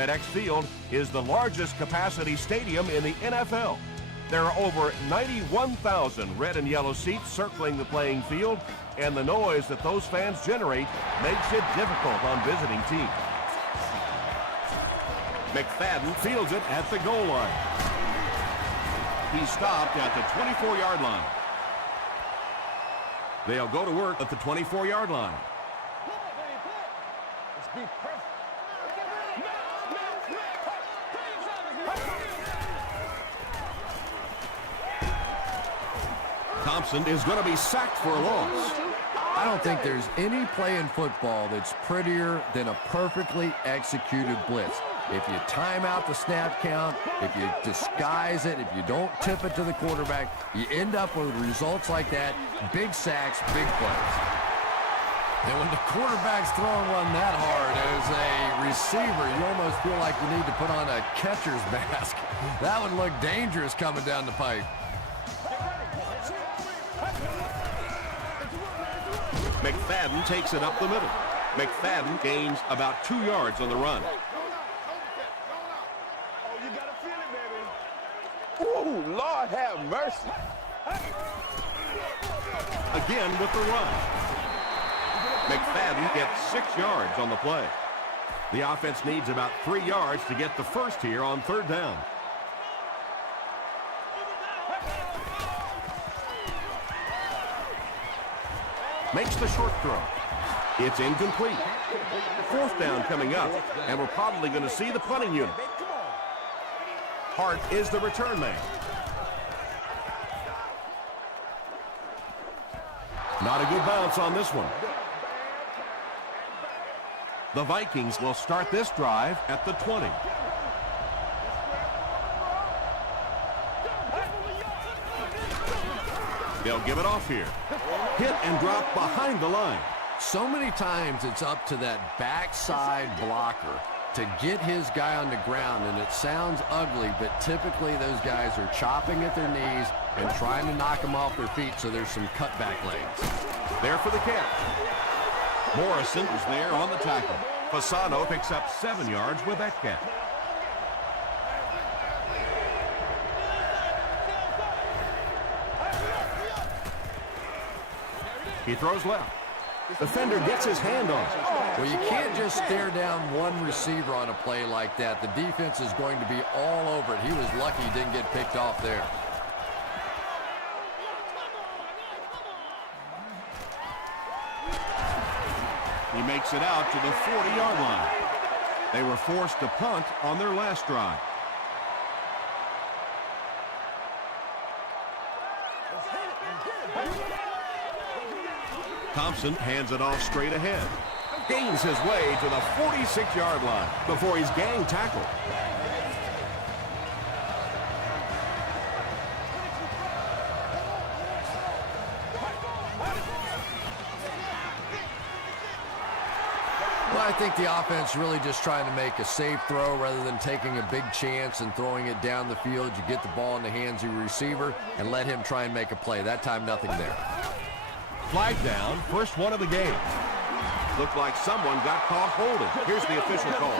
FedEx Field is the largest capacity stadium in the NFL. There are over 91,000 red and yellow seats circling the playing field, and the noise that those fans generate makes it difficult on visiting teams. McFadden fields it at the goal line. He stopped at the 24-yard line. They'll go to work at the 24-yard line. Thompson is going to be sacked for a loss. I don't think there's any play in football that's prettier than a perfectly executed blitz. If you time out the snap count, if you disguise it, if you don't tip it to the quarterback, you end up with results like that, big sacks, big plays. And when the quarterback's throwing one that hard as a receiver, you almost feel like you need to put on a catcher's mask. That would look dangerous coming down the pipe. McFadden takes it up the middle. McFadden gains about 2 yards on the run. Ooh, Lord have mercy. Again with the run. McFadden gets 6 yards on the play. The offense needs about 3 yards to get the first here on third down. Makes the short throw. It's incomplete. Fourth down coming up, and we're probably going to see the punting unit. Hart is the return man. Not a good bounce on this one. The Vikings will start this drive at the 20. They'll give it off here. Hit and drop behind the line. So many times it's up to that backside blocker to get his guy on the ground, and it sounds ugly, but typically those guys are chopping at their knees and trying to knock them off their feet, so there's some cutback lanes. There for the catch. Morrison is there on the tackle. Fasano picks up 7 yards with that catch. He throws left. Defender gets his hand on it. Well, you can't just stare down one receiver on a play like that. The defense is going to be all over it. He was lucky he didn't get picked off there. He makes it out to the 40-yard line. They were forced to punt on their last drive. Thompson hands it off straight ahead. Gains his way to the 46-yard line before he's gang tackled. Well, I think the offense really just trying to make a safe throw rather than taking a big chance and throwing it down the field. You get the ball in the hands of your receiver and let him try and make a play. That time, nothing there. Flag down, first one of the game. Looked like someone got caught holding. Here's the official call.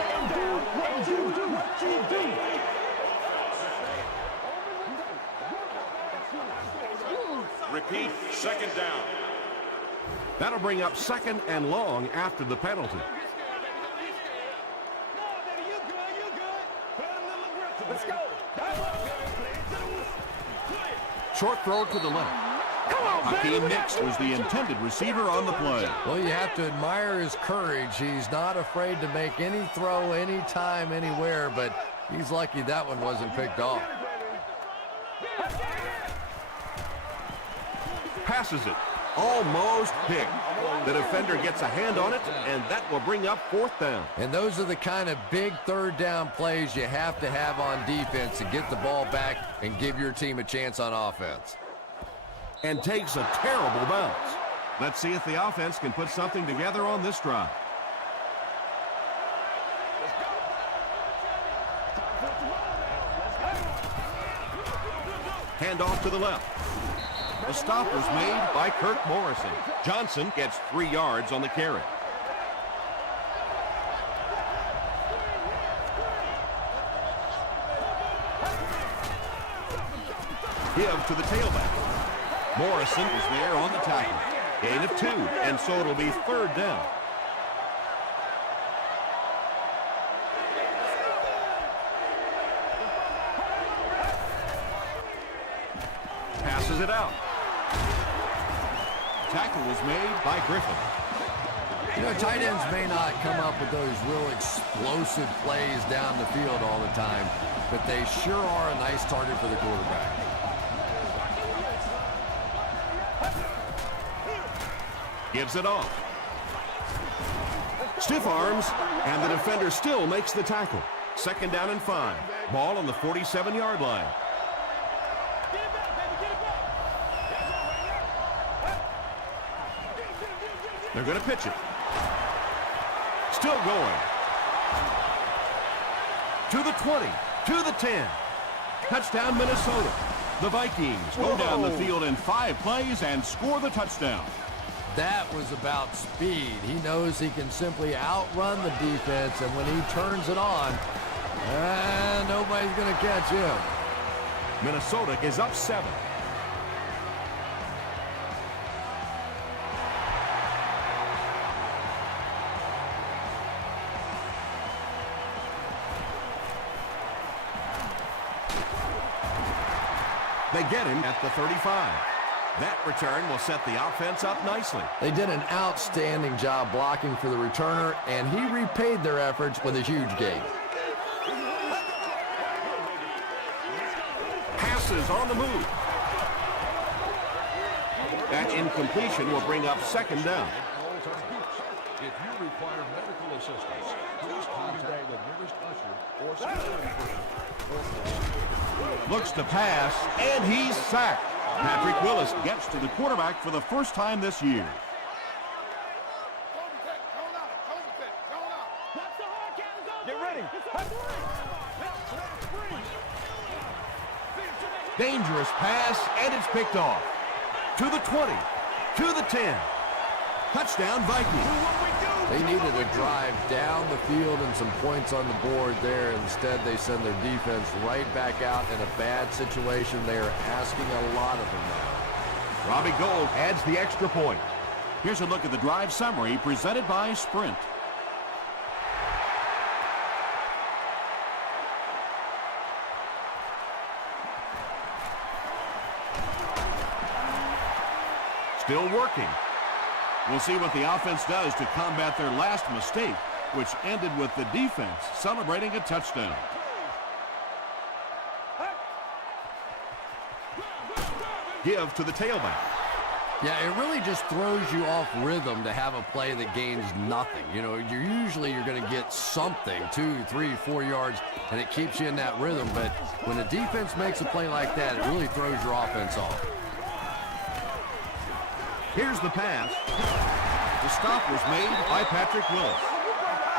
Repeat, second down. That'll bring up second and long after the penalty. Short throw to the left. Hakeem Nicks was the intended receiver on the play. Well, you have to admire his courage. He's not afraid to make any throw, anytime, anywhere, but he's lucky that one wasn't picked off. Passes it. Almost picked. The defender gets a hand on it, and that will bring up fourth down. And those are the kind of big third down plays you have to have on defense to get the ball back and give your team a chance on offense. And takes a terrible bounce. Let's see if the offense can put something together on this drive. Hand off to the left. The stop was made by Kirk Morrison. Johnson gets 3 yards on the carry. Give to the tailback. Morrison is there on the tackle. Gain of 2, and so it'll be 3rd down. Passes it out. Tackle was made by Griffin. You know, tight ends may not come up with those real explosive plays down the field all the time, but they sure are a nice target for the quarterback. Gives it off. Stiff arms, and the defender still makes the tackle. 2nd down and 5. Ball on the 47-yard line. They're going to pitch it. Still going. To the 20, to the 10. Touchdown, Minnesota. The Vikings go down the field in 5 plays and score the touchdown. That was about speed. He knows he can simply outrun the defense, and when he turns it on, nobody's going to catch him. Minnesota is up 7. They get him at the 35. That return will set the offense up nicely. They did an outstanding job blocking for the returner, and he repaid their efforts with a huge gain. Passes on the move. That incompletion will bring up 2nd down. If you require medical assistance, please contact the nearest usher or security person. Looks to pass, and he's sacked. Patrick Willis gets to the quarterback for the first time this year. Get ready. Dangerous pass, and it's picked off. To the 20, to the 10. Touchdown, Vikings. They needed a drive down the field and some points on the board there. Instead, they send their defense right back out in a bad situation. They are asking a lot of them now. Robbie Gould adds the extra point. Here's a look at the drive summary presented by Sprint. Still working. We'll see what the offense does to combat their last mistake, which ended with the defense celebrating a touchdown. Give to the tailback. Yeah, it really just throws you off rhythm to have a play that gains nothing. You know, you're going to get something, 2, 3, 4 yards, and it keeps you in that rhythm. But when the defense makes a play like that, it really throws your offense off. Here's the pass. The stop was made by Patrick Willis.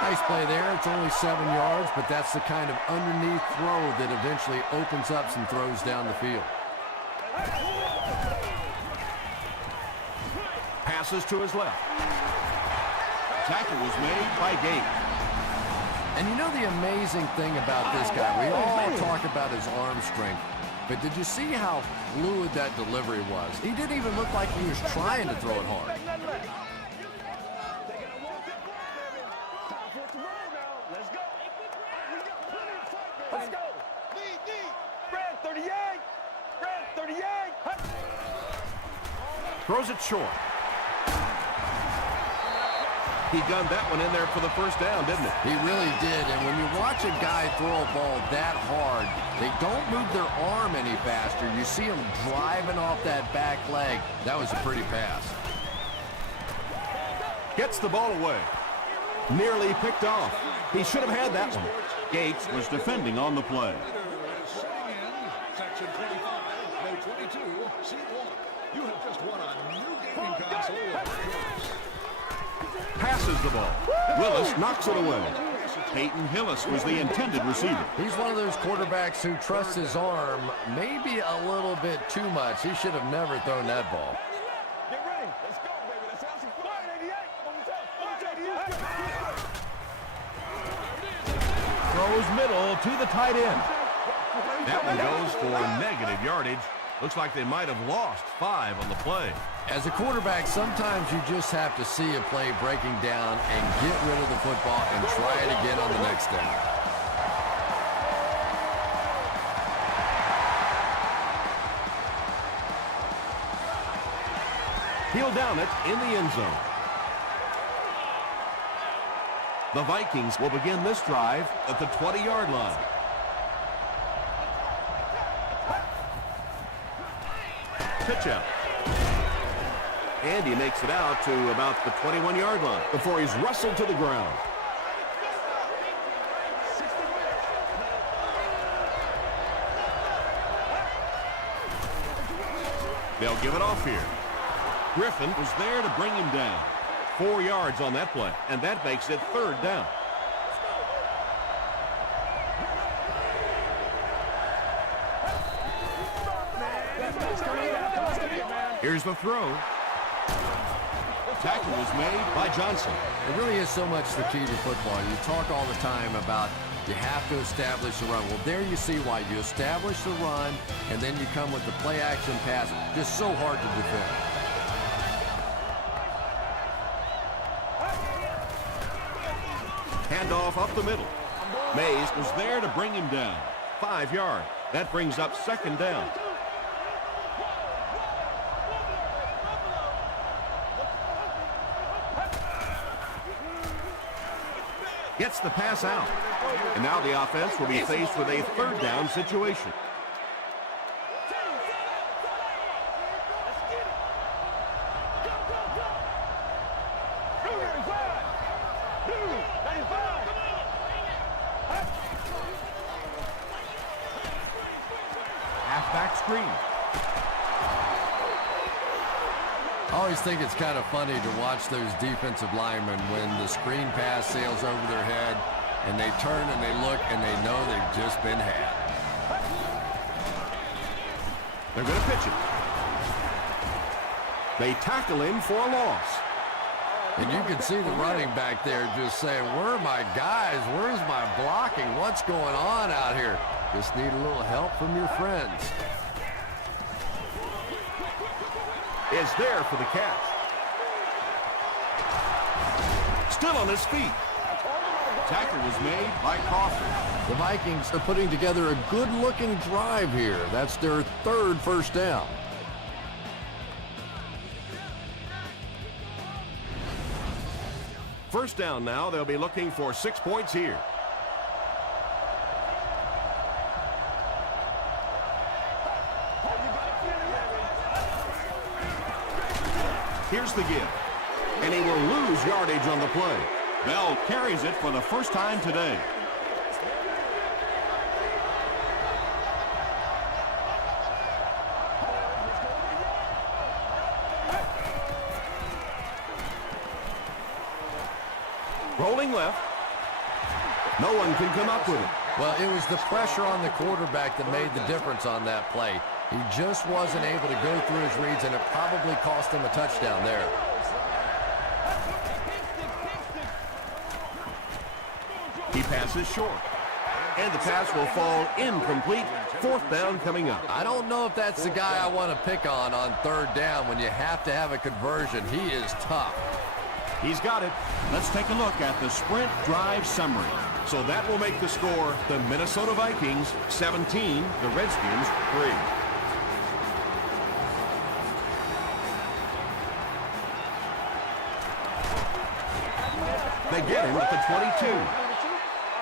Nice play there. It's only 7 yards, but that's the kind of underneath throw that eventually opens up some throws down the field. Passes to his left. Tackle was made by Gates. And you know the amazing thing about this guy, we all talk about his arm strength, but did you see how fluid that delivery was? He didn't even look like he was trying to throw it hard. Let's go. Brad 38. Brad 38. Throws it short. He gunned that one in there for the first down, didn't it? He really did, and when you watch a guy throw a ball that hard, they don't move their arm any faster. You see him driving off that back leg. That was a pretty pass. Gets the ball away. Nearly picked off. He should have had that one. Gates was defending on the play. Section 25, no 22, C1. You have just won a new gaming console. Passes the ball. Willis knocks it away. Peyton Hillis was the intended receiver. He's one of those quarterbacks who trusts his arm maybe a little bit too much. He should have never thrown that ball. Get ready. Let's go, baby. Let's have some fun. 88. Throws middle to the tight end. That one goes for negative yardage. Looks like they might have lost 5 on the play. As a quarterback, sometimes you just have to see a play breaking down and get rid of the football and try it again on the next down. He'll down it in the end zone. The Vikings will begin this drive at the 20-yard line. Pitch out. And he makes it out to about the 21-yard line before he's wrestled to the ground. They'll give it off here. Griffin was there to bring him down. 4 yards on that play, and that makes it 3rd down. Here's the throw. Tackle was made by Johnson. It really is so much the key to football. You talk all the time about you have to establish the run. Well, there you see why. You establish the run, and then you come with the play-action pass. Just so hard to defend. Handoff up the middle. Mays was there to bring him down. 5 yards. That brings up 2nd down. Gets the pass out. And now the offense will be faced with a 3rd down situation. Halfback screen. I always think it's kind of funny to watch those defensive linemen when the screen pass sails over their head and they turn and they look and they know they've just been had. They're going to pitch it. They tackle him for a loss. And you can see the running back there just saying, where are my guys? Where's my blocking? What's going on out here? Just need a little help from your friends. Is there for the catch. Still on his feet. Tackle was made by Crawford. The Vikings are putting together a good-looking drive here. That's their 3rd first down. First down now. They'll be looking for 6 points here. Here's the give. And he will lose yardage on the play. Bell carries it for the first time today. Rolling left. No one can come up with it. Well, it was the pressure on the quarterback that made the difference on that play. He just wasn't able to go through his reads, and it probably cost him a touchdown there. He passes short. And the pass will fall incomplete. 4th down coming up. I don't know if that's the guy I want to pick on 3rd down when you have to have a conversion. He is tough. He's got it. Let's take a look at the sprint drive summary. So that will make the score the Minnesota Vikings 17, the Redskins 3. They get him at the 22.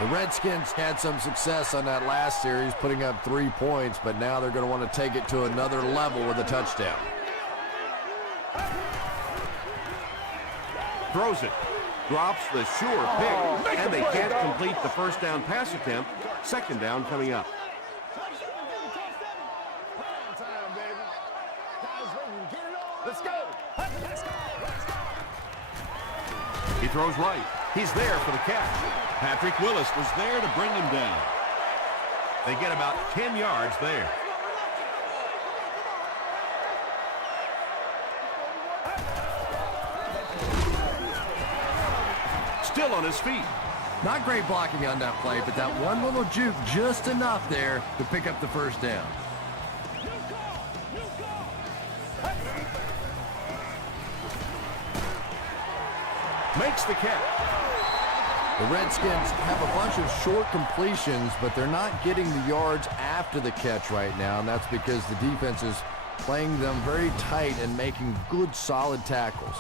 The Redskins had some success on that last series, putting up 3 points, but now they're going to want to take it to another level with a touchdown. Throws it. Drops the sure pick, and they can't complete the first down pass attempt. 2nd down coming up. Let's go. He throws right. He's there for the catch. Patrick Willis was there to bring him down. They get about 10 yards there. Still on his feet. Not great blocking on that play, but that one little juke just enough there to pick up the first down. makes the catch. The Redskins have a bunch of short completions, but they're not getting the yards after the catch right now, and that's because the defense is playing them very tight and making good, solid tackles.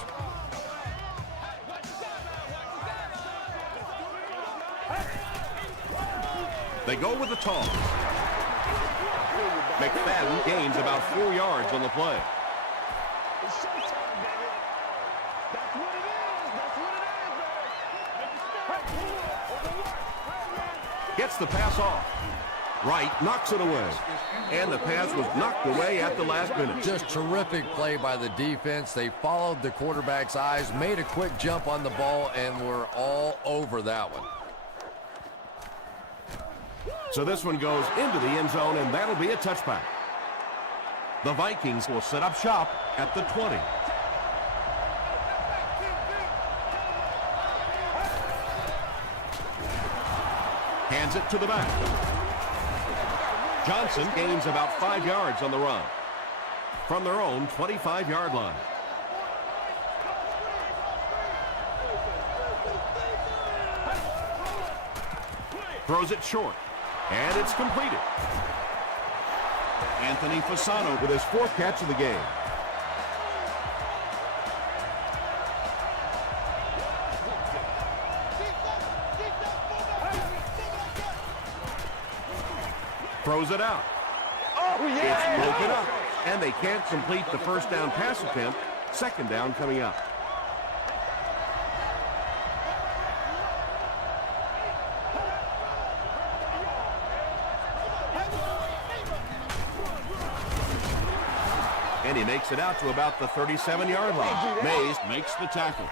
They go with the toss. McFadden gains about 4 yards on the play. It's showtime, baby. That's what it is. That's what it is, baby. Gets the pass off. Wright knocks it away. And the pass was knocked away at the last minute. Just terrific play by the defense. They followed the quarterback's eyes, made a quick jump on the ball, and were all over that one. So this one goes into the end zone, and that'll be a touchback. The Vikings will set up shop at the 20. Hands it to the back. Johnson gains about 5 yards on the run from their own 25-yard line. Throws it short, and it's completed. Anthony Fasano with his 4th catch of the game. Throws it out. Oh, yeah! It's broken up, and they can't complete the first down pass attempt. Second down coming up. And he makes it out to about the 37-yard line. Mays makes the tackle.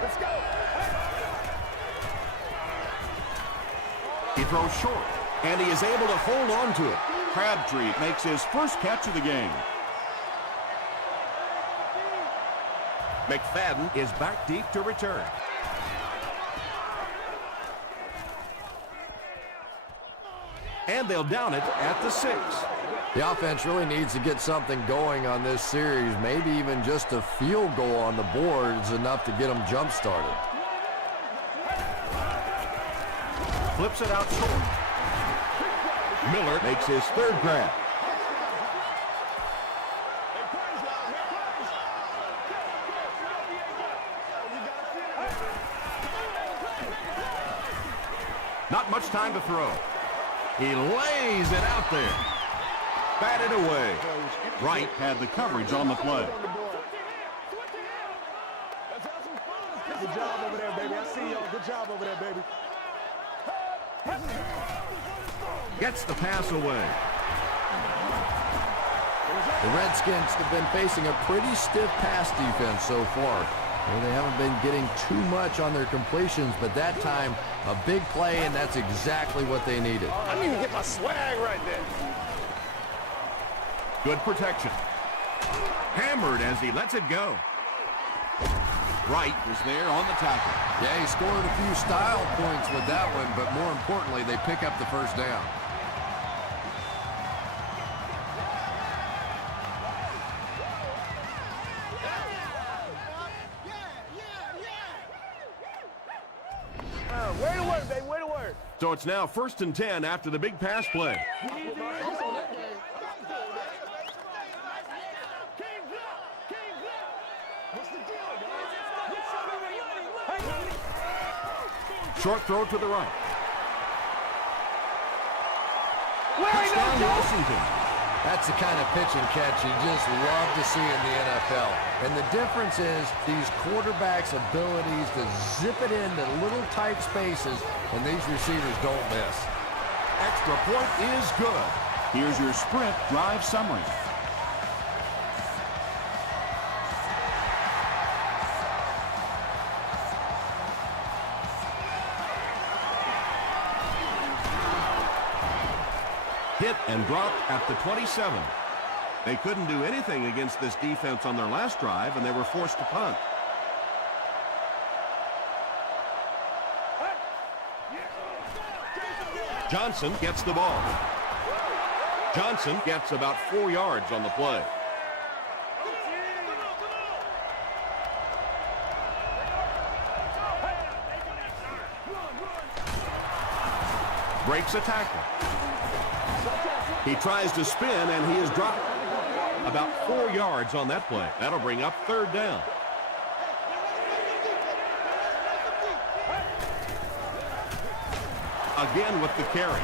Let's go. He throws short, and he is able to hold on to it. Crabtree makes his first catch of the game. McFadden is back deep to return. And they'll down it at the 6. The offense really needs to get something going on this series. Maybe even just a field goal on the board is enough to get them jump-started. Flips it out short. Miller makes his 3rd grab. Not much time to throw. He lays it out there. Batted away. Wright had the coverage on the play. Good job over there, baby. I see y'all. Good job over there, baby. Gets the pass away. The Redskins have been facing a pretty stiff pass defense so far. They haven't been getting too much on their completions, but that time, a big play, and that's exactly what they needed. I need to get my swag right there. Good protection. Hammered as he lets it go. Wright was there on the tackle. Yeah, he scored a few style points with that one, but more importantly, they pick up the first down. Way to work, baby. Way to work. So it's now 1st and 10 after the big pass play. Short throw to the right. Touchdown Washington. That's the kind of pitch and catch you just love to see in the NFL. And the difference is these quarterbacks' abilities to zip it into little tight spaces, and these receivers don't miss. Extra point is good. Here's your sprint drive summary. Hit and dropped at the 27. They couldn't do anything against this defense on their last drive, and they were forced to punt. Johnson gets the ball. Johnson gets about 4 yards on the play. Breaks a tackle. He tries to spin, and he is dropped. About 4 yards on that play. That'll bring up 3rd down. Again with the carry.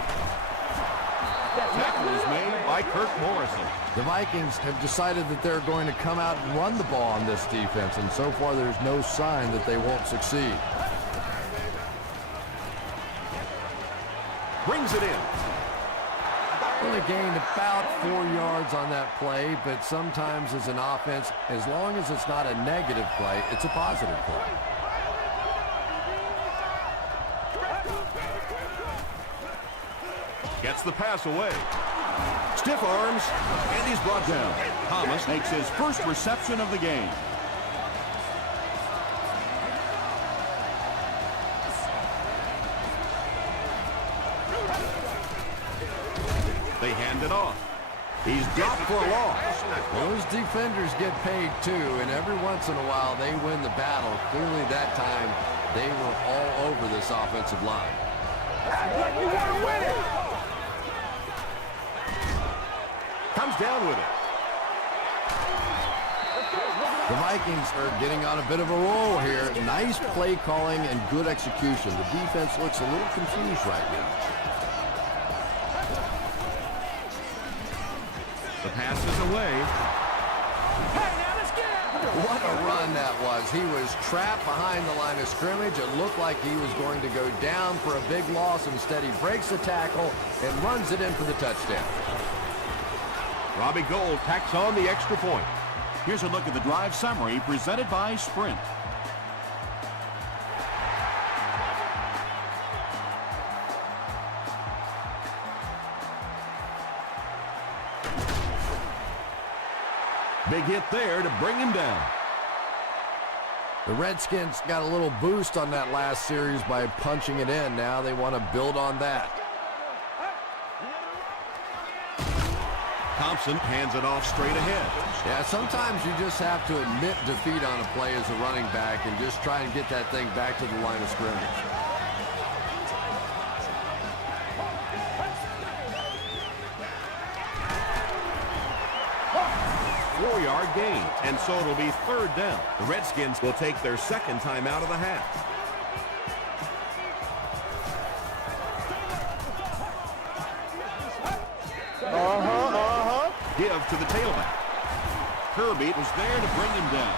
Tackle is made by Kirk Morrison. The Vikings have decided that they're going to come out and run the ball on this defense, and so far there's no sign that they won't succeed. Brings it in. Only gained about 4 yards on that play, but sometimes as an offense, as long as it's not a negative play, it's a positive play. Gets the pass away. Stiff arms, and he's brought down. Thomas makes his first reception of the game. They hand it off. He's dropped for a loss. Well, those defenders get paid too, and every once in a while they win the battle. Clearly that time they were all over this offensive line. Comes down with it. The Vikings are getting on a bit of a roll here. Nice play calling and good execution. The defense looks a little confused right now. The pass is away. What a run that was. He was trapped behind the line of scrimmage. It looked like he was going to go down for a big loss. Instead, he breaks the tackle and runs it in for the touchdown. Robbie Gould tacks on the extra point. Here's a look at the drive summary presented by Sprint. Big hit there to bring him down. The Redskins got a little boost on that last series by punching it in. Now they want to build on that. Thompson hands it off straight ahead. Yeah, sometimes you just have to admit defeat on a play as a running back and just try and get that thing back to the line of scrimmage. Four-yard gain, and so it'll be 3rd down. The Redskins will take their 2nd time out of the half. Give to the tailback. Kirby was there to bring him down.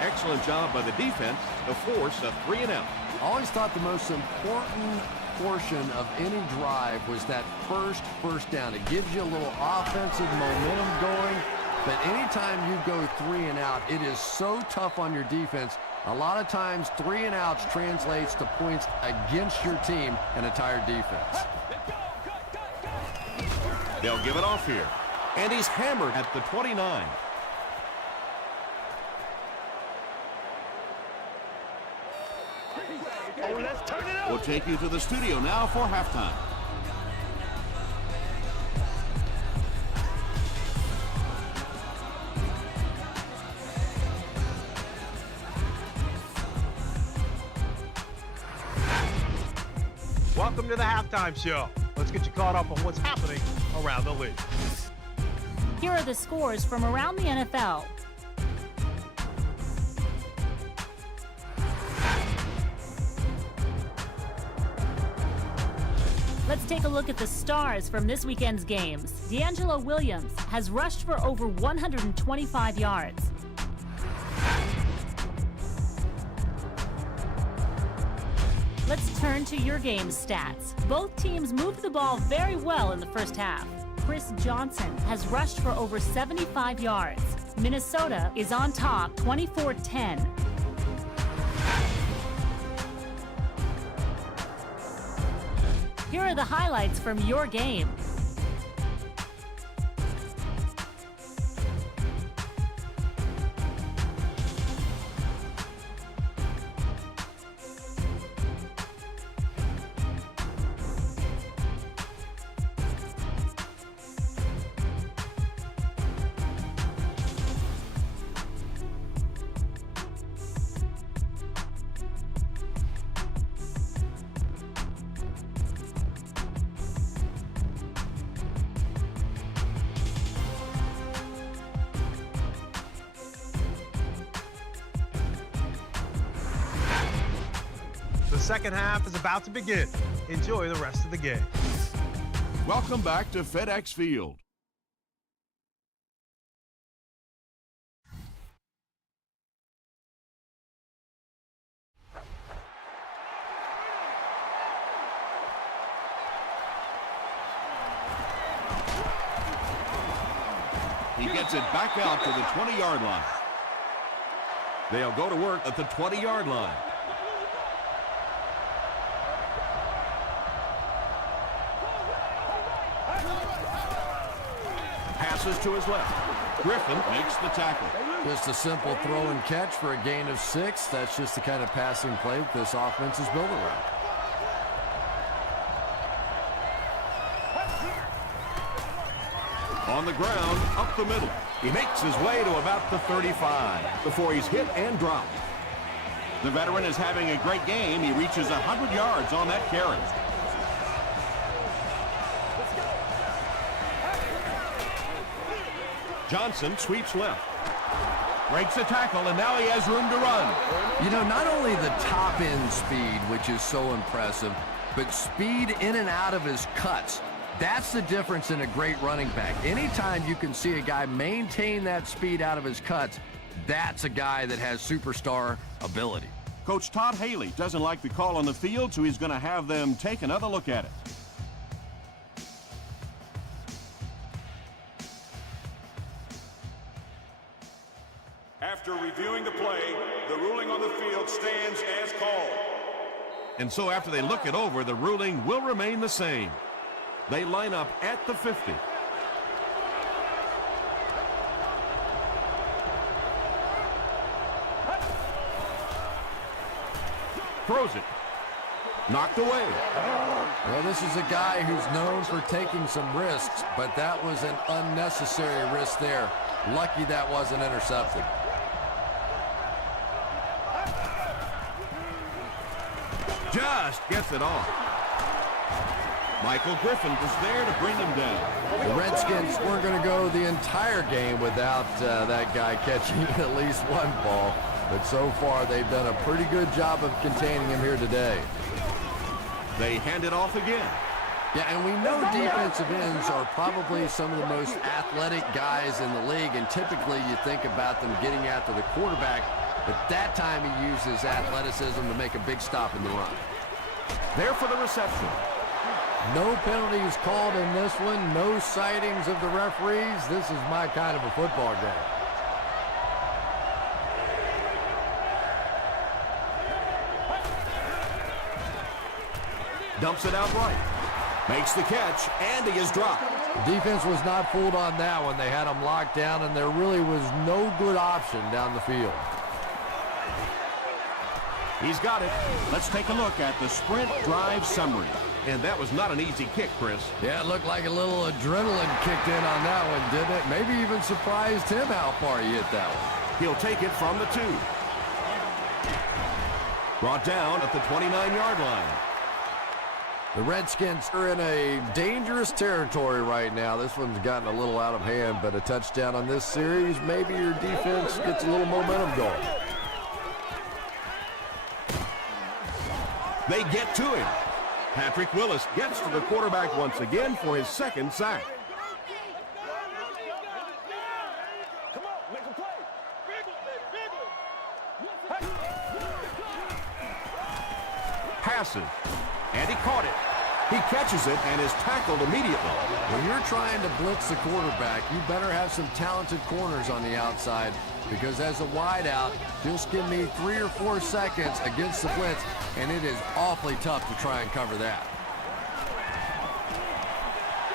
Excellent job by the defense to force a 3-and-out. I always thought the most important portion of any drive was that first down. It gives you a little offensive momentum going, but anytime you go 3-and-out, it is so tough on your defense. A lot of times 3-and-outs translates to points against your team and entire defense. They'll give it off here. And he's hammered at the 29. Oh, let's turn it up. We'll take you to the studio now for halftime. Welcome to the halftime show. Let's get you caught up on what's happening around the league. Here are the scores from around the NFL. Let's take a look at the stars from this weekend's games. D'Angelo Williams has rushed for over 125 yards. Let's turn to your game's stats. Both teams moved the ball very well in the first half. Chris Johnson has rushed for over 75 yards. Minnesota is on top 24-10. Here are the highlights from your game. second half is about to begin. Enjoy the rest of the game. Welcome back to FedEx Field. He gets it back out to the 20-yard line. They'll go to work at the 20-yard line. Passes to his left. Griffin makes the tackle. Just a simple throw and catch for a gain of 6. That's just the kind of passing play that this offense is built around. On the ground, up the middle. He makes his way to about the 35 before he's hit and dropped. The veteran is having a great game. He reaches 100 yards on that carry. Johnson sweeps left. Breaks a tackle, and now he has room to run. You know, not only the top end speed, which is so impressive, but speed in and out of his cuts. That's the difference in a great running back. Anytime you can see a guy maintain that speed out of his cuts, that's a guy that has superstar ability. Coach Todd Haley doesn't like the call on the field, so he's going to have them take another look at it. After reviewing the play, the ruling on the field stands as called. And so after they look it over, the ruling will remain the same. They line up at the 50. Throws it. Knocked away. Well, this is a guy who's known for taking some risks, but that was an unnecessary risk there. Lucky that wasn't intercepted. Just gets it off. Michael Griffin was there to bring him down. The Redskins weren't going to go the entire game without that guy catching at least one ball. But so far, they've done a pretty good job of containing him here today. They hand it off again. Yeah, and we know defensive ends are probably some of the most athletic guys in the league, and typically you think about them getting after the quarterback, but that time he uses athleticism to make a big stop in the run. There for the reception. No penalties called in this one, no sightings of the referees. This is my kind of a football game. Dumps it out right. Makes the catch, and he is dropped. The defense was not fooled on that one. They had him locked down, and there really was no good option down the field. He's got it. Let's take a look at the sprint drive summary. And that was not an easy kick, Chris. Yeah, it looked like a little adrenaline kicked in on that one, didn't it? Maybe even surprised him how far he hit that one. He'll take it from the 2. Brought down at the 29-yard line. The Redskins are in a dangerous territory right now. This one's gotten a little out of hand, but a touchdown on this series, maybe your defense gets a little momentum going. They get to him. Patrick Willis gets to the quarterback once again for his second sack. Come on, make a play. Passes. And he caught it. He catches it and is tackled immediately. When you're trying to blitz the quarterback, you better have some talented corners on the outside, because as a wideout, just give me 3 or 4 seconds against the blitz, and it is awfully tough to try and cover that.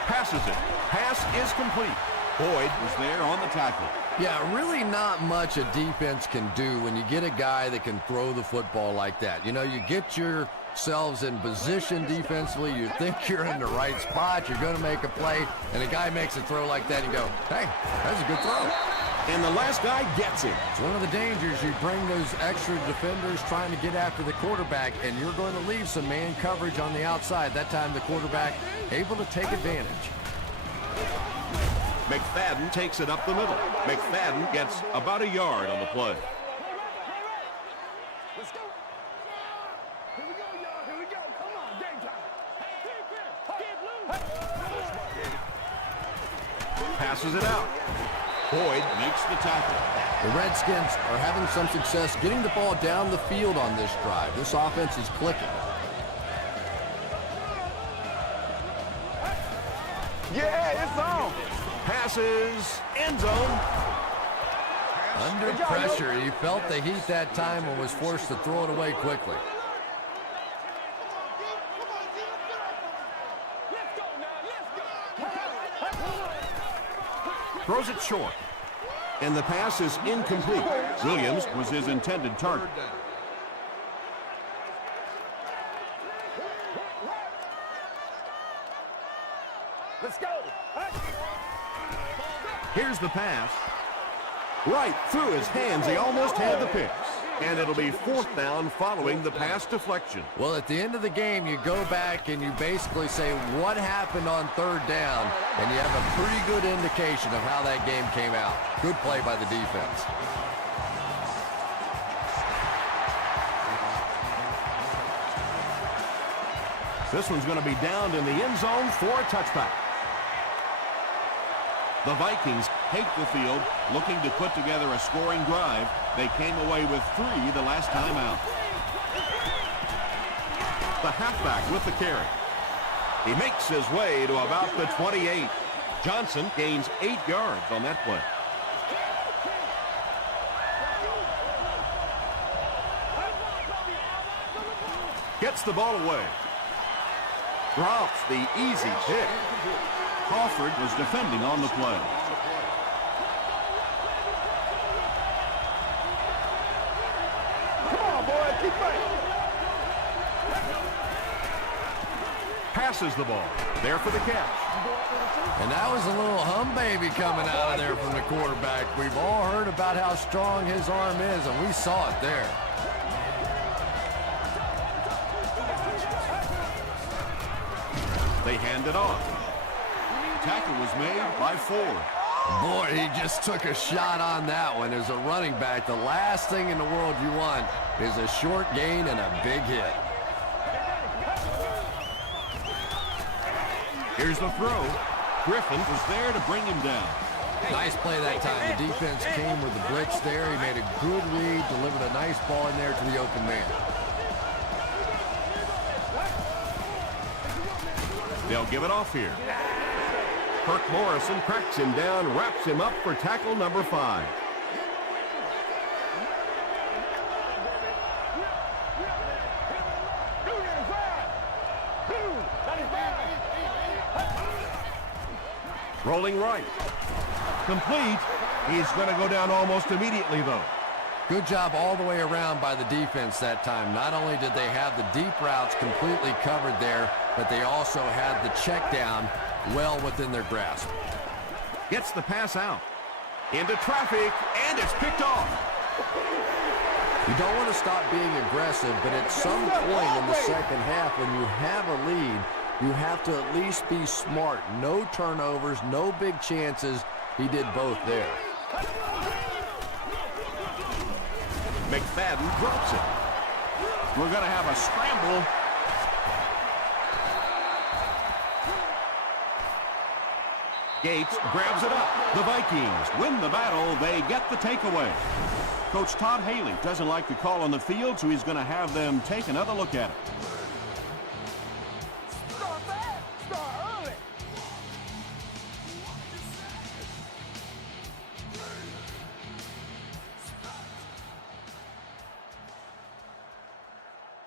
Passes it. Pass is complete. Boyd was there on the tackle. Yeah, really not much a defense can do when you get a guy that can throw the football like that. You know, you get yourselves in position defensively, you think you're in the right spot, you're going to make a play, and a guy makes a throw like that, and you go, hey, that's a good throw. And the last guy gets him. It's one of the dangers. You bring those extra defenders trying to get after the quarterback, and you're going to leave some man coverage on the outside. That time the quarterback able to take advantage. McFadden takes it up the middle. McFadden gets about a yard on the play. Let's go. Here we go, passes it out. Boyd makes the tackle. The Redskins are having some success getting the ball down the field on this drive. This offense is clicking. Yeah, it's on. Passes, end zone. Under pressure, he felt the heat that time and was forced to throw it away quickly. Throws it short. And the pass is incomplete. Williams was his intended target. Let's go. Here's the pass. Right through his hands. He almost had the picks. And it'll be 4th down following the pass deflection. Well, at the end of the game, you go back and you basically say what happened on 3rd down, and you have a pretty good indication of how that game came out. Good play by the defense. This one's going to be downed in the end zone for a touchback. The Vikings take the field, looking to put together a scoring drive. They came away with 3 the last time out. The halfback with the carry. He makes his way to about the 28. Johnson gains 8 yards on that play. Gets the ball away. Drops the easy pick. Crawford was defending on the play. Come on, boy, keep fighting. Passes the ball. There for the catch. And that was a little hum baby coming out of there from the quarterback. We've all heard about how strong his arm is, and we saw it there. They hand it off. Tackle was made by Ford. Boy, he just took a shot on that one. As a running back, the last thing in the world you want is a short gain and a big hit. Here's the throw. Griffin was there to bring him down. Nice play that time. The defense came with the blitz there. He made a good read, delivered a nice ball in there to the open man. They'll give it off here. Kirk Morrison cracks him down, wraps him up for tackle number 5. Rolling right. Complete. He's going to go down almost immediately, though. Good job all the way around by the defense that time. Not only did they have the deep routes completely covered there, but they also had the check down well within their grasp. Gets the pass out. Into traffic, and it's picked off. You don't want to stop being aggressive, but at some point in the second half, when you have a lead, you have to at least be smart. No turnovers, no big chances. He did both there. McFadden drops it. We're going to have a scramble. Gates grabs it up. The Vikings win the battle. They get the takeaway. Coach Todd Haley doesn't like the call on the field, so he's going to have them take another look at it. Start fast. Start early.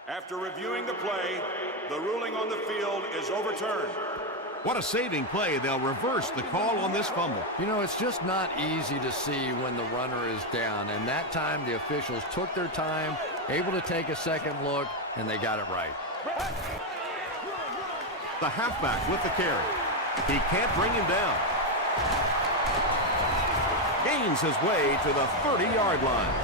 After reviewing the play, the ruling on the field is overturned. What a saving play. They'll reverse the call on this fumble. You know, it's just not easy to see when the runner is down, and that time the officials took their time, able to take a second look, and they got it right. The halfback with the carry. He can't bring him down. Gains his way to the 30-yard line.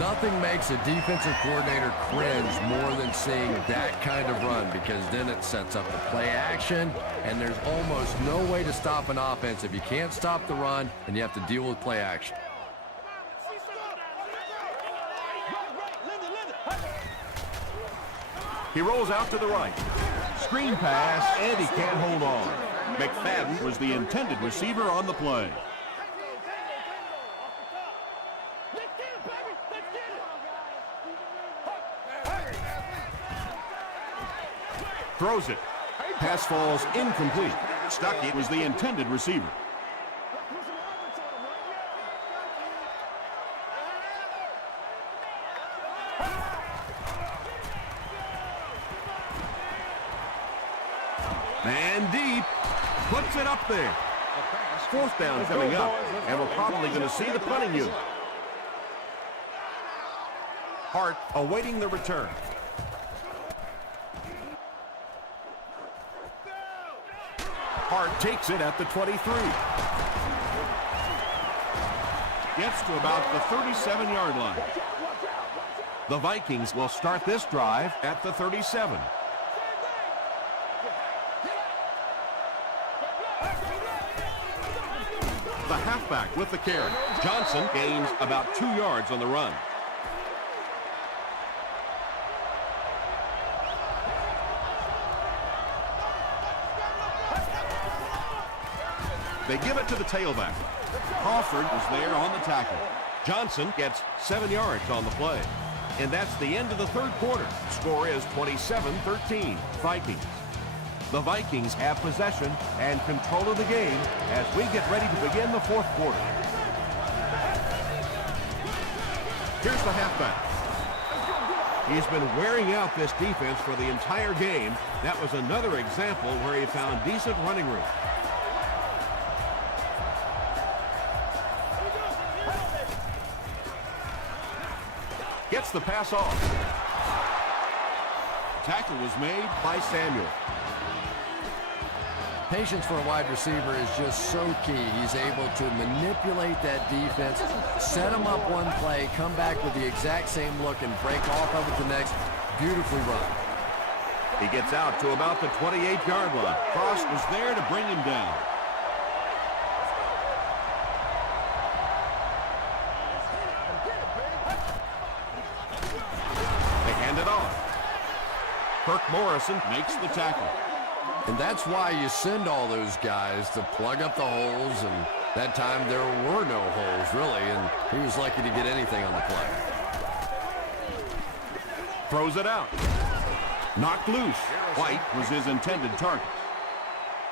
Nothing makes a defensive coordinator cringe more than seeing that kind of run, because then it sets up the play action, and there's almost no way to stop an offense if you can't stop the run and you have to deal with play action. He rolls out to the right. Screen pass, and he can't hold on. McFadden was the intended receiver on the play. Throws it. Pass falls incomplete. Stuckey was the intended receiver. And deep. Puts it up there. Fourth down coming up. And we're probably going to see the punting unit. Hart awaiting the return. Hart takes it at the 23. Gets to about the 37-yard line. The Vikings will start this drive at the 37. The halfback with the carry. Johnson gains about 2 yards on the run. They give it to the tailback. Crawford is there on the tackle. Johnson gets 7 yards on the play. And that's the end of the third quarter. Score is 27-13, Vikings. The Vikings have possession and control of the game as we get ready to begin the fourth quarter. Here's the halfback. He's been wearing out this defense for the entire game. That was another example where he found decent running room. Gets the pass off. Tackle was made by Samuel. Patience for a wide receiver is just so key. He's able to manipulate that defense, set them up one play, come back with the exact same look, and break off of it the next. Beautifully run. He gets out to about the 28-yard line. Cross was there to bring him down. They hand it off. Kirk Morrison makes the tackle. And that's why you send all those guys to plug up the holes, and that time there were no holes, really, and he was lucky to get anything on the play. Throws it out. Knocked loose. White was his intended target.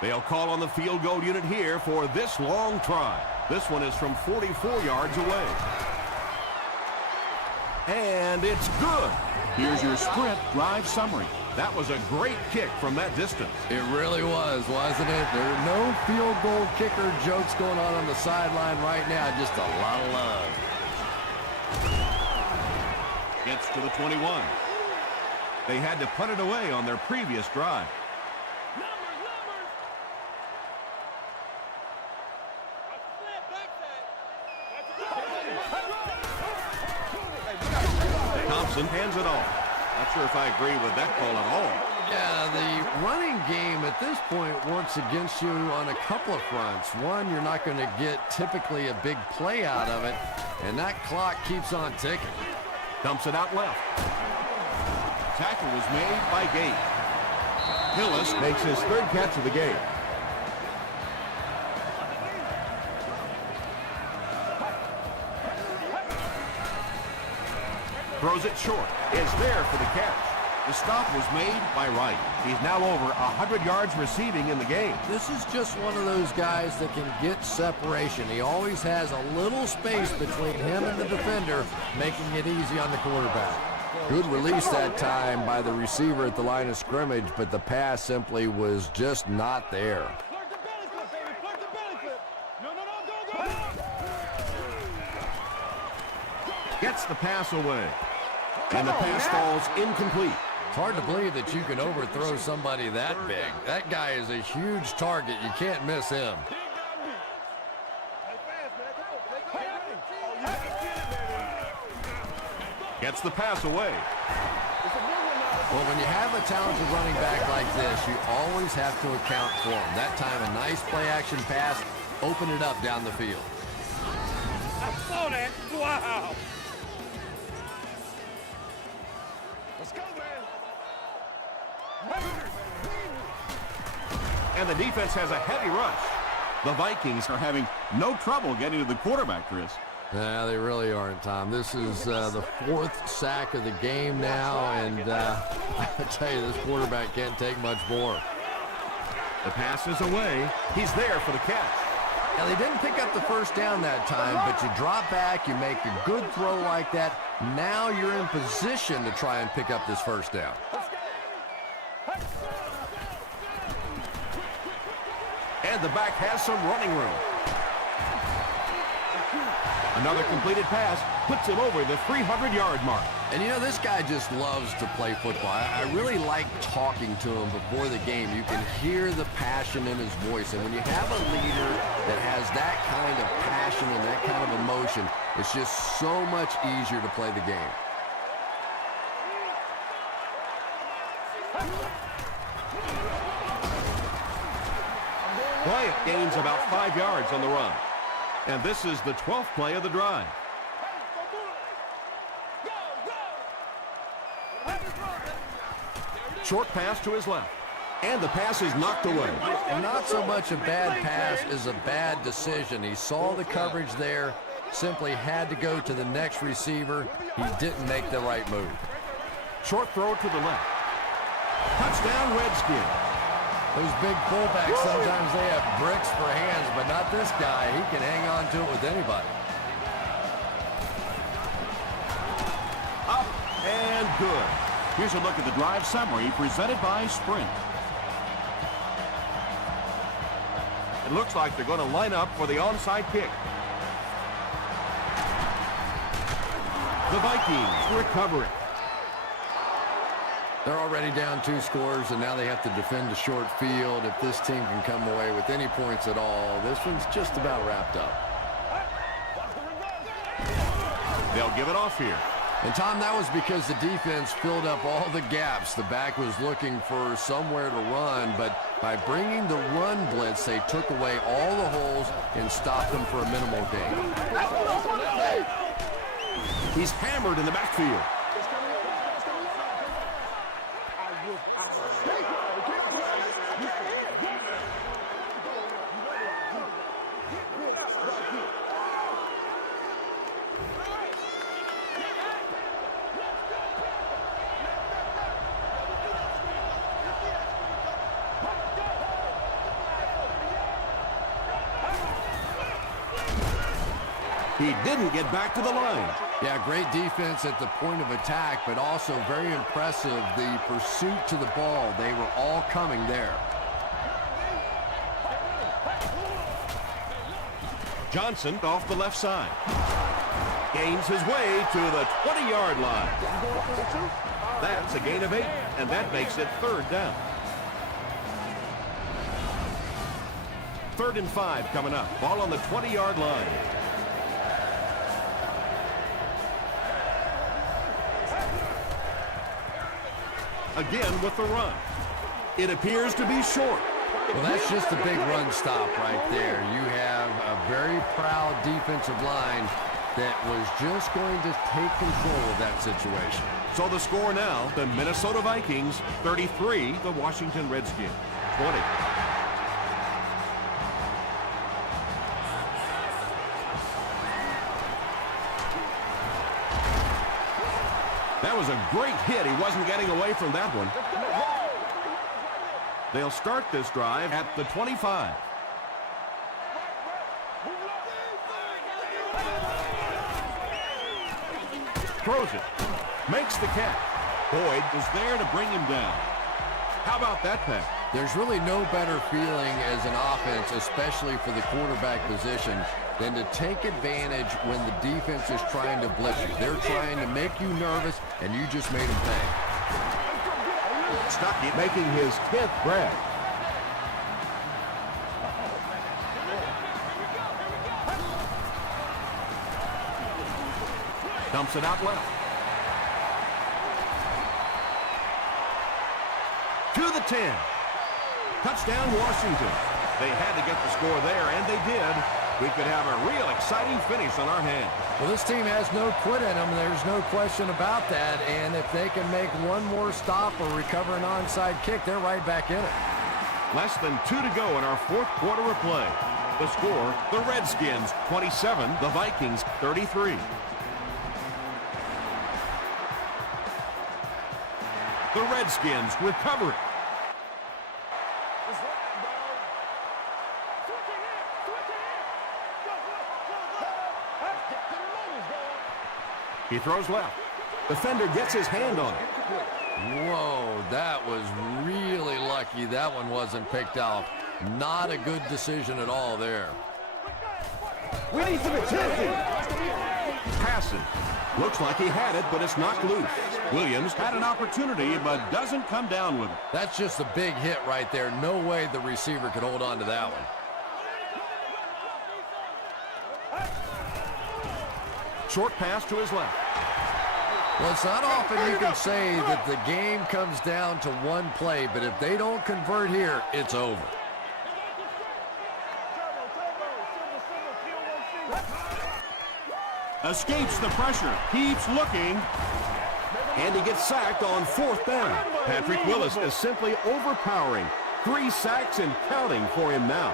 They'll call on the field goal unit here for this long try. This one is from 44 yards away. And it's good. Here's your sprint drive summary. That was a great kick from that distance. It really was, wasn't it? There are no field goal kicker jokes going on the sideline right now. Just a lot of love. Gets to the 21. They had to put it away on their previous drive. Thompson hands it off. Not sure if I agree with that call at all. Yeah, the running game at this point works against you on a couple of fronts. One, you're not going to get typically a big play out of it, and that clock keeps on ticking. Dumps it out left. Tackle was made by Gate. Hillis makes his third catch of the game. Throws it short. Is there for the catch. The stop was made by Wright. He's now over 100 yards receiving in the game. This is just one of those guys that can get separation. He always has a little space between him and the defender, making it easy on the quarterback. Good release that time by the receiver at the line of scrimmage, but the pass simply was just not there. Gets the pass away. And the pass falls incomplete. It's hard to believe that you can overthrow somebody that big. That guy is a huge target. You can't miss him. Gets the pass away. Well, when you have a talented running back like this, you always have to account for him. That time, a nice play-action pass, open it up down the field. I saw that. Wow. Let's go, man. And the defense has a heavy rush. The Vikings are having no trouble getting to the quarterback, Chris. Yeah, they really aren't, Tom. This is the 4th sack of the game now, and I tell you, this quarterback can't take much more. The pass is away. He's there for the catch. Now, they didn't pick up the first down that time, but you drop back, you make a good throw like that. Now you're in position to try and pick up this first down. And the back has some running room. Another completed pass puts him over the 300-yard mark. And you know, this guy just loves to play football. I really like talking to him before the game. You can hear the passion in his voice. And when you have a leader that has that kind of passion and that kind of emotion, it's just so much easier to play the game. Bryant gains about 5 yards on the run. And this is the 12th play of the drive. Short pass to his left. And the pass is knocked away. And not so much a bad pass as a bad decision. He saw the coverage there, simply had to go to the next receiver. He didn't make the right move. Short throw to the left. Touchdown, Redskin. Those big fullbacks, sometimes they have bricks for hands, but not this guy. He can hang on to it with anybody. Up and good. Here's a look at the drive summary presented by Sprint. It looks like they're going to line up for the onside kick. The Vikings recover it. They're already down 2 scores, and now they have to defend a short field. If this team can come away with any points at all, this one's just about wrapped up. They'll give it off here. And, Tom, that was because the defense filled up all the gaps. The back was looking for somewhere to run, but by bringing the run blitz, they took away all the holes and stopped them for a minimal gain. He's hammered in the backfield. He didn't get back to the line. Yeah, great defense at the point of attack, but also very impressive, the pursuit to the ball. They were all coming there. Johnson off the left side. Gains his way to the 20-yard line. That's a gain of 8, and that makes it 3rd down. 3rd and 5 coming up. Ball on the 20-yard line. Again with the run. It appears to be short. Well, that's just a big run stop right there. You have a very proud defensive line that was just going to take control of that situation. So the score now, the Minnesota Vikings 33, the Washington Redskins 20. That was a great hit. He wasn't getting away from that one. They'll start this drive at the 25. Throws it. Makes the catch. Boyd was there to bring him down. How about that pass? There's really no better feeling as an offense, especially for the quarterback position, than to take advantage when the defense is trying to blitz you. They're trying to make you nervous, and you just made them pay. Stuckey making his 10th grab. Dumps it out left. To the 10. Touchdown, Washington. They had to get the score there, and they did. We could have a real exciting finish on our hands. Well, this team has no quit in them. There's no question about that. And if they can make one more stop or recover an onside kick, they're right back in it. Less than 2 to go in our fourth quarter of play. The score, the Redskins 27, the Vikings 33. The Redskins recover it. He throws left. Defender gets his hand on it. Whoa, that was really lucky that one wasn't picked off. Not a good decision at all there. We need some intensity. Passing. Looks like he had it, but it's knocked loose. Williams had an opportunity, but doesn't come down with it. That's just a big hit right there. No way the receiver could hold on to that one. Short pass to his left. Well, it's not often you can say that the game comes down to one play, but if they don't convert here, it's over. Escapes the pressure, keeps looking, and he gets sacked on fourth down. Patrick Willis is simply overpowering. 3 sacks and counting for him now.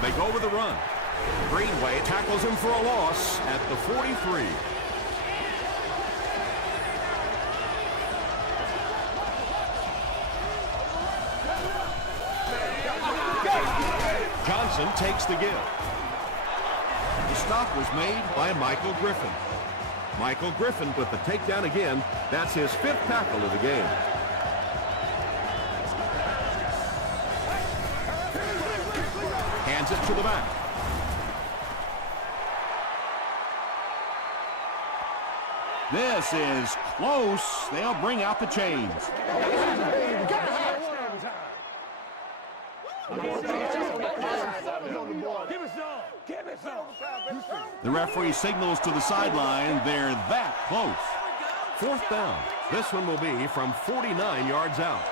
They go with the run. Greenway tackles him for a loss at the 43. Johnson takes the give. The stop was made by Michael Griffin. Michael Griffin with the takedown again. That's his 5th tackle of the game. Hands it to the back. This is close. They'll bring out the chains. The referee signals to the sideline. They're that close. 4th down. This one will be from 49 yards out.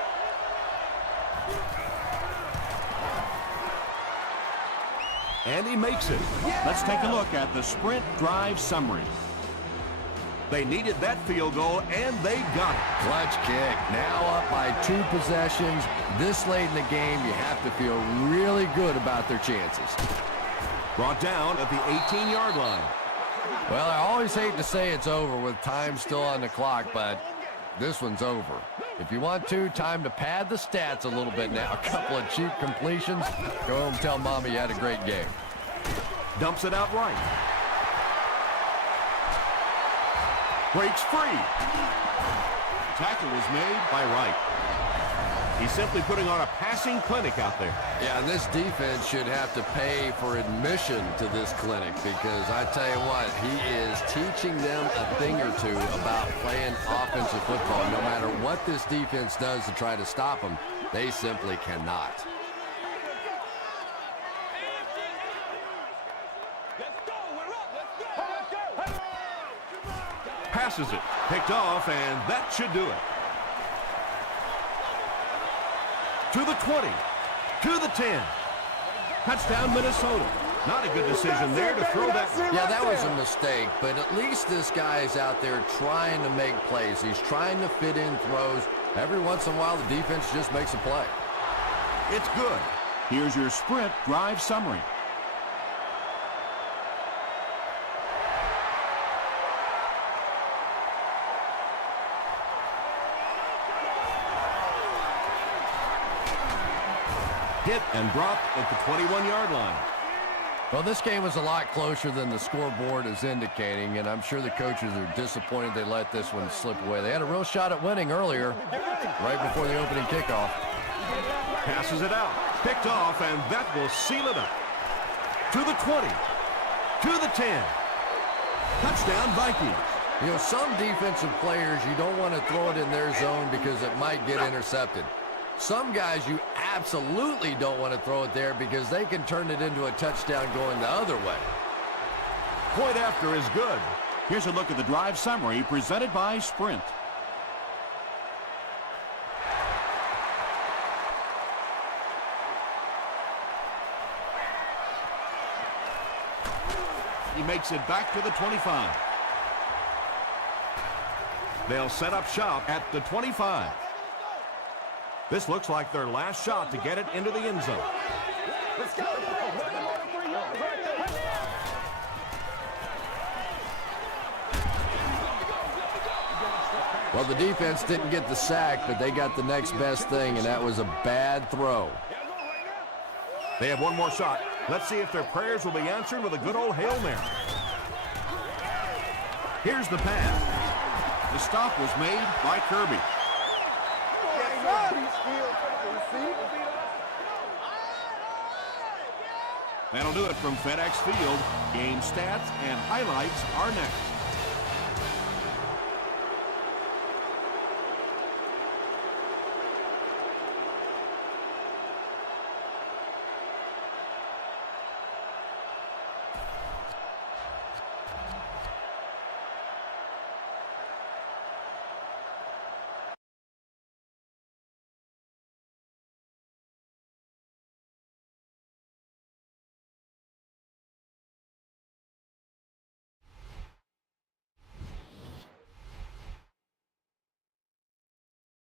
And he makes it. Let's take a look at the sprint drive summary. They needed that field goal, and they got it. Clutch kick. Now up by 2 possessions. This late in the game, you have to feel really good about their chances. Brought down at the 18-yard line. Well, I always hate to say it's over with time still on the clock, but this one's over. If you want to, time to pad the stats a little bit now. A couple of cheap completions. Go home and tell Mama you had a great game. Dumps it out right. Breaks free. Tackle was made by Wright. He's simply putting on a passing clinic out there. Yeah, and this defense should have to pay for admission to this clinic because I tell you what, he is teaching them a thing or two about playing offensive football. No matter what this defense does to try to stop them, they simply cannot. Passes it. Picked off, and that should do it. To the 20. To the 10. Touchdown, Minnesota. Not a good decision there to throw that. Yeah, that was a mistake, but at least this guy's out there trying to make plays. He's trying to fit in throws. Every once in a while, the defense just makes a play. It's good. Here's your sprint drive summary. Hit and dropped at the 21-yard line. Well, this game was a lot closer than the scoreboard is indicating, and I'm sure the coaches are disappointed they let this one slip away. They had a real shot at winning earlier, right before the opening kickoff. Passes it out. Picked off, and that will seal it up. To the 20. To the 10. Touchdown, Vikings. You know, some defensive players, you don't want to throw it in their zone because it might get intercepted. Some guys, you absolutely don't want to throw it there because they can turn it into a touchdown going the other way. Point after is good. Here's a look at the drive summary presented by Sprint. He makes it back to the 25. They'll set up shop at the 25. This looks like their last shot to get it into the end zone. Let's go. Well, the defense didn't get the sack, but they got the next best thing, and that was a bad throw. They have one more shot. Let's see if their prayers will be answered with a good old Hail Mary. Here's the pass. The stop was made by Kirby. That'll do it from FedEx Field. Game stats and highlights are next.